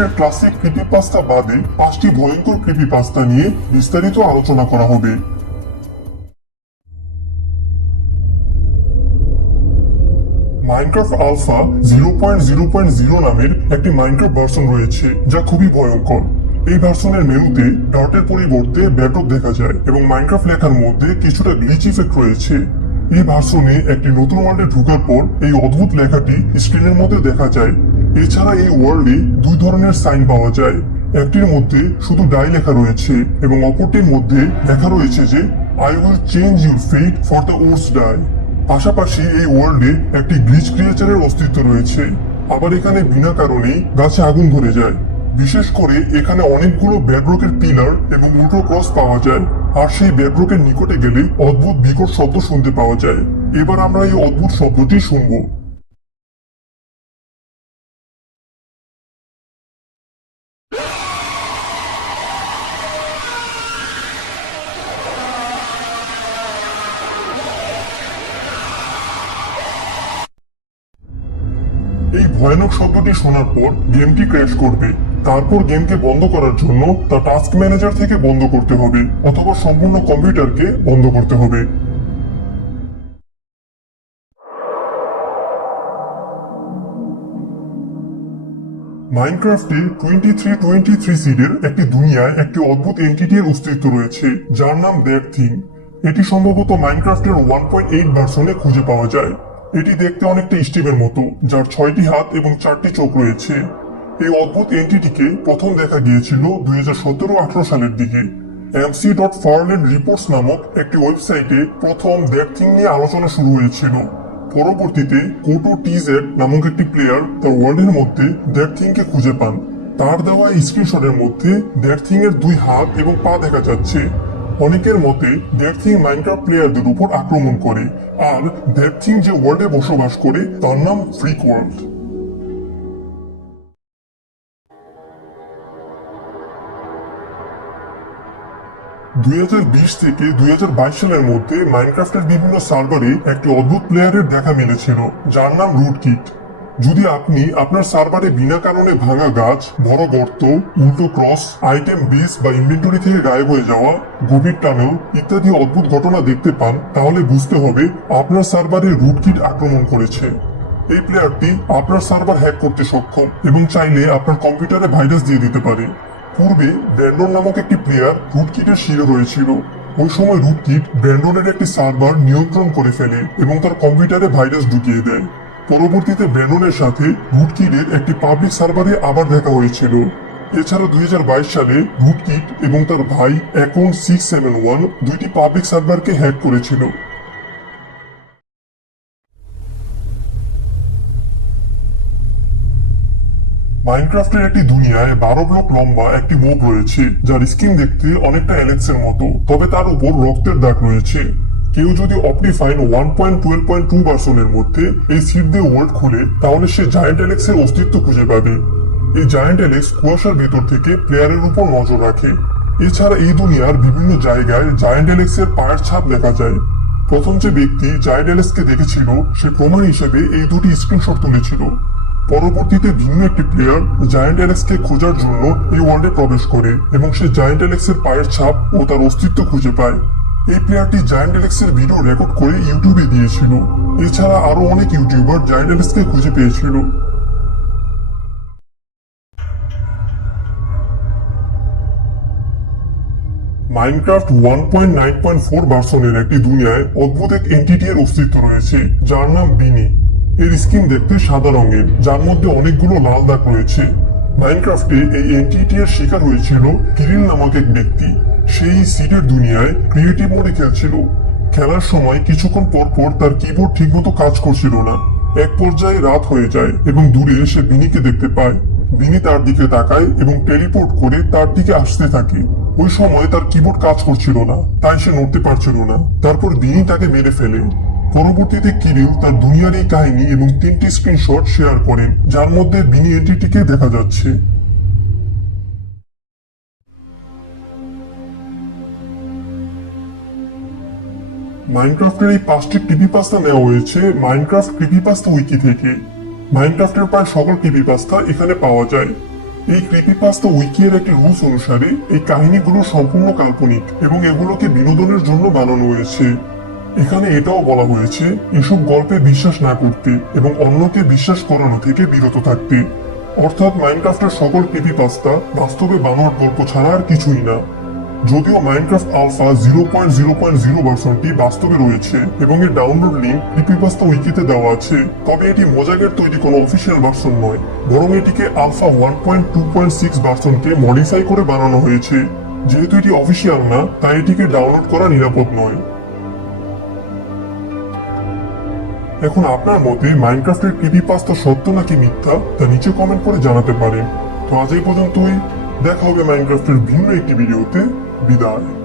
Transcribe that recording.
মাইনক্রাফটের classic ক্রিপিপাস্তা বাদে 5টি ভয়ঙ্কর ক্রিপিপাস্তা নিয়ে বিস্তারিত আলোচনা করা হবে। মাইনক্রাফট আলফা 0.0.0 নামের একটি মাইনক্রাফট ভার্সন রয়েছে যা খুবই ভয়ঙ্কর। এই ভার্সনের মেনুতে ডটের পরিবর্তে ব্যাডরক দেখা যায় এবং মাইনক্রাফট লেখার মধ্যে কিছুটা গ্লিচ ইফেক্ট রয়েছে। এই ভার্সনে একটি নতুন ওয়ার্ল্ডে ঢোকার পর এই অদ্ভুত লেখাটি স্ক্রিনের মধ্যে দেখা যায়। এছাড়া এই ওয়ার্ল্ডে দুই ধরনের সাইন পাওয়া যায়, একটির মধ্যে শুধু ডাই লেখা রয়েছে এবং অপরটির মধ্যে লেখা রয়েছে যে I will change your fate for the worse die. পাশাপাশি এই ওয়ার্ল্ডে একটি গ্লিচ ক্রিয়েচারের অস্তিত্ব রয়েছে। আবার এখানে বিনা কারণেই গাছে আগুন ধরে যায়। বিশেষ করে এখানে অনেকগুলো ব্যাডরকের পিলার এবং উল্টো ক্রস পাওয়া যায়, আর সেই ব্যাডরকের নিকটে গেলে অদ্ভুত বিকট শব্দ শুনতে পাওয়া যায়। এবার আমরা এই অদ্ভুত শব্দটি শুনবো। এই ভয়ানক শব্দটি শোনার পর গেমটি ক্র্যাশ করবে। তারপর গেমকে বন্ধ করার জন্য তা টাস্ক ম্যানেজার থেকে বন্ধ করতে হবে অথবা সম্পূর্ণ কম্পিউটারকে বন্ধ করতে হবে। মাইনক্রাফটে 2323 সিডের একটি দুনিয়ায় একটি অদ্ভুত এন্টিটির অস্তিত্ব রয়েছে যার নাম দ্যাট থিং। এটি সম্ভবত মাইনক্রাফটের 1.8 ভার্সনে খুঁজে পাওয়া যায়। এটি দেখতে অনেকটা স্টিভের মতো, যার 6টি হাত এবং 4টি চোখ রয়েছে। এই অদ্ভুত এন্টিটিকে প্রথম দেখা গিয়েছিল 2017-18 সালের দিকে। mc.farland reports নামক একটি ওয়েবসাইটে প্রথম দ্যাট থিং নিয়ে আলোচনা শুরু হয়েছিল। পরবর্তীতে Koto-TZ নামক একটি প্লেয়ার তার ওয়ার্ল্ডের মধ্যে দ্যাট থিংকে খুঁজে পান। তার দেওয়া স্ক্রিনশটের মধ্যে দ্যাট থিং এর 2 হাত এবং পা দেখা যাচ্ছে। অনেকের মতে দ্যাট থিং মাইনক্রাফট প্লেয়ারদের উপর আক্রমণ করে, আর দ্যাট থিং যে ওয়ার্ল্ডে বসবাস করে তার নাম ফ্রিক ওয়ার্ল্ড। থেকে 2022 সালের মধ্যে মাইনক্রাফটের বিভিন্ন সার্ভারে একটি অদ্ভুত প্লেয়ারের দেখা মিলেছিল যার নাম রুটকিট। যদি আপনি আপনার সার্ভারে বিনা কারণে ভাঙা গাছ, বড় গর্ত, উল্টো ক্রস, আইটেম বিস বা ইনভেন্টরি থেকে গায়েব হয়ে যাওয়া, গভীর টানেল ইত্যাদি অদ্ভুত ঘটনা দেখতে পান, তাহলে বুঝতে হবে আপনার সার্ভারে রুটকিট আক্রমণ করেছে। এই প্লেয়ারটি আপনার সার্ভার হ্যাক করতে সক্ষম এবং চাইলে আপনার কম্পিউটারে ভাইরাস দিয়ে দিতে পারে। পূর্বে ব্র্যান্ডন নামক একটি প্লেয়ার রুটকিটের শিরে রয়েছিল। ওই সময় রুটকিট ব্র্যান্ডনের একটি সার্ভার নিয়ন্ত্রণ করে ফেলে এবং তার কম্পিউটারে ভাইরাস ঢুকিয়ে দেয়। পরবর্তীতে ব্র্যান্ডনের সাথে রুটকিটের একটি পাবলিক সার্ভারে আবার দেখা হয়েছিল। এছাড়া 2022 সালে রুটকিট এবং তার ভাই অ্যাকাউন্ট 671 দুইটি পাবলিক সার্ভারকে হ্যাক করেছিল। মাইনক্রাফটের একটি দুনিয়ায় 12 ব্লক লম্বা একটি মোব রয়েছে যার স্কিন দেখতে অনেকটা অ্যালেক্সের মতো, তবে তার উপর রক্তের দাগ রয়েছে। কেউ যদি অপটিফাইন 1.12.2 ভার্সনের মধ্যে এই সিট দিয়ে ওয়ার্ল্ড খুলে তাহলে সে জায়ান্ট অ্যালেক্সের অস্তিত্ব খুঁজে পাবে। এই জায়ান্ট অ্যালেক্স কুয়াশার ভেতর থেকে প্লেয়ারের উপর নজর রাখে। এছাড়া এই দুনিয়ার বিভিন্ন জায়গায় জায়ান্ট অ্যালেক্সের পায়ের ছাপ দেখা যায়। প্রথম যে ব্যক্তি জায়ান্ট অ্যালেক্সকে দেখেছিল সে প্রমাণ হিসেবে এই দুটি স্ক্রিনশট তুলেছিল। পরবর্তীতে ভিন্ন একটি প্লেয়ার জায়ান্ট অ্যালেক্সকে খোঁজার জন্য এই ওয়ার্ল্ডে প্রবেশ করে এবং সে জায়ান্ট অ্যালেক্সের পায়ের ছাপ ও তার অস্তিত্ব খুঁজে পায়। এই প্লেয়ারটি জায়ান্ট অ্যালেক্সের ভিডিও রেকর্ড করে ইউটিউবে দিয়েছিল। এছাড়া আরো অনেক ইউটিউবার জায়ান্ট অ্যালেক্সকে খুঁজে পেয়েছিল। মাইনক্রাফট 1.9.4 ভার্সনের একটি দুনিয়ায় অদ্ভুত এক এন্টিটির অস্তিত্ব রয়েছে যার নাম বিনি। এর স্কিন দেখতে সাদা রঙের, যার মধ্যে অনেকগুলো লাল দাগ রয়েছে। মাইনক্রাফটে এই এন্টিটির শিকার হয়েছিল কিরিল নামক এক ব্যক্তি। সেই সিডের দুনিয়ায় ক্রিয়েটিভ মোডে খেলছিল। খেলার সময় কিছুক্ষণ পর পর তার কিবোর্ড ঠিকমতো কাজ করছিল না। এক পর্যায়ে রাত হয়ে যায় এবং দূরে সে বিনিকে দেখতে পায়। বিনি তার দিকে তাকায় এবং টেলিপোর্ট করে তার দিকে আসতে থাকে। ওই সময় তার কিবোর্ড কাজ করছিল না, তাই সে নড়তে পারছিল না। তারপর বিনি তাকে মেরে ফেলে। পরবর্তীতে কিরিল তার দুনিয়ার এই কাহিনী এবং 3টি স্ক্রিনশট শেয়ার করেন যার মধ্যে বিনি এন্টিটিকে দেখা যাচ্ছে। মাইনক্রাফটের এই 5টি ক্রিপিপাস্তা নেওয়া হয়েছে মাইনক্রাফট ক্রিপিপাস্তা উইকি থেকে। মাইনক্রাফটের প্রায় সকল ক্রিপিপাস্তা এখানে পাওয়া যায়। এই ক্রিপিপাস্তা উইকির একটি রুলস অনুসারে এই কাহিনীগুলো সম্পূর্ণ কাল্পনিক এবং এগুলোকে বিনোদনের জন্য বানানো হয়েছে। এখানে এটাও বলা হয়েছে এসব গল্পে বিশ্বাস না করতে এবং অন্যকে বিশ্বাস করানো থেকে বিরত থাকতে। অর্থাৎ মাইনক্রাফটের সকল ক্রিপিপাস্তা বাস্তবে বানোয়াট গল্প ছাড়া আর কিছুই না। যদিও মাইনক্রাফট আলফা 0.0.0 ভার্সনটি বাস্তবে রয়েছে এবং এর ডাউনলোড লিঙ্ক ক্রিপিপাস্তা উইকিতে দেওয়া আছে, তবে এটি মোজাগের তৈরি কোনো অফিসিয়াল ভার্সন নয়, বরং এটিকে আলফা 1.2.6 ভার্সনকে মডিফাই করে বানানো হয়েছে। যেহেতু এটি অফিসিয়াল না, তাই এটিকে ডাউনলোড করা নিরাপদ নয়। এখন আপনার মতে মাইনক্রাফটের ক্রিপিপাস্তা সত্য নাকি মিথ্যা তা নিচে কমেন্ট করে জানাতে পারেন। তো আজ এই পর্যন্তই, দেখা হবে মাইনক্রাফটের ভিন্ন একটি ভিডিওতে। বিদায়।